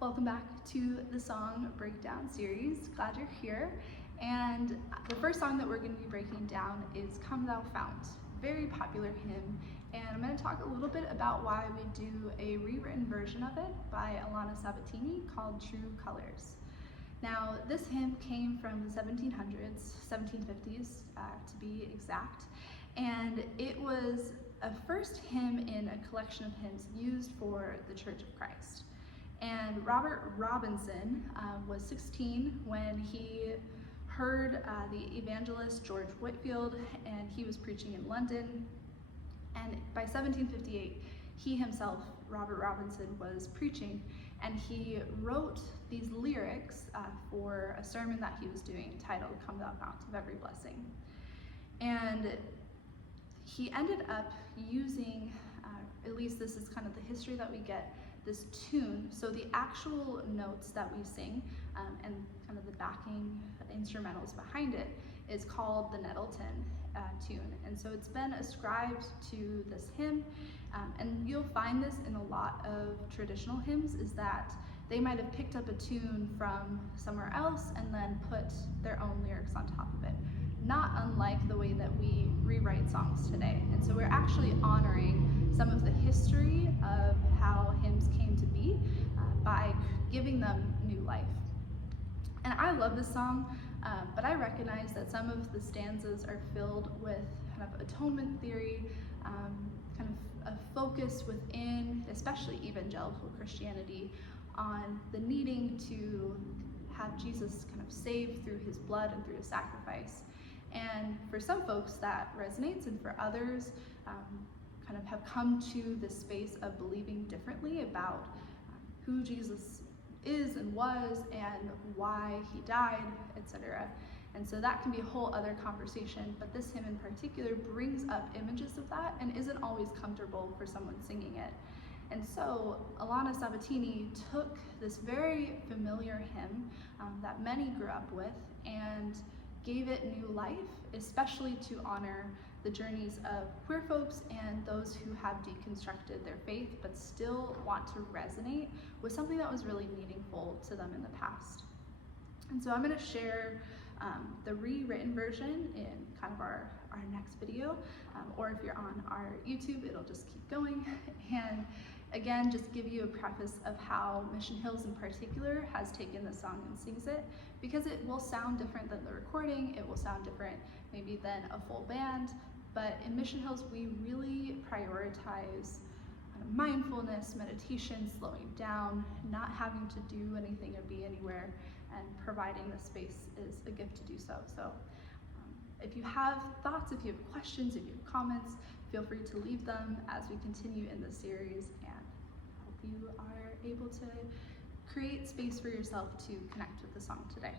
Welcome back to the song breakdown series. Glad you're here. And the first song that we're going to be breaking down is Come Thou Fount, very popular hymn. And I'm going to talk a little bit about why we do a rewritten version of it by Alana Sabatini called True Colors. Now, this hymn came from the 1700s, 1750s to be exact, and it was a first hymn in a collection of hymns used for the Church of Christ. And Robert Robinson was 16 when he heard the evangelist George Whitefield, and he was preaching in London. And by 1758, he himself, Robert Robinson, was preaching, and he wrote these lyrics for a sermon that he was doing titled Come Thou Fount of Every Blessing. And he ended up using, at least this is kind of the history that we get, this tune. So the actual notes that we sing and kind of the backing instrumentals behind it is called the Nettleton tune. And so it's been ascribed to this hymn, and you'll find this in a lot of traditional hymns, is that they might have picked up a tune from somewhere else and then put their own lyrics on top of it. Not unlike the way that we rewrite songs today. And so we're actually honoring some of the history of how hymns came to be by giving them new life. And I love this song, but I recognize that some of the stanzas are filled with kind of atonement theory, kind of a focus within, especially evangelical Christianity, on the needing to have Jesus kind of saved through his blood and through his sacrifice. And for some folks that resonates, and for others kind of have come to this space of believing differently about who Jesus is and was and why he died, etc. And so that can be a whole other conversation, but this hymn in particular brings up images of that and isn't always comfortable for someone singing it. And so Alana Sabatini took this very familiar hymn that many grew up with and gave it new life, especially to honor the journeys of queer folks and those who have deconstructed their faith but still want to resonate with something that was really meaningful to them in the past. And so I'm going to share the rewritten version in kind of our next video, or if you're on our YouTube, it'll just keep going. And again, just give you a preface of how Mission Hills in particular has taken the song and sings it, because it will sound different than the recording, it will sound different maybe than a full band, but in Mission Hills we really prioritize mindfulness, meditation, slowing down, not having to do anything or be anywhere, and providing the space is a gift to do so. So if you have thoughts, if you have questions, if you have comments, feel free to leave them as we continue in this series, and hope you are able to create space for yourself to connect with the song today.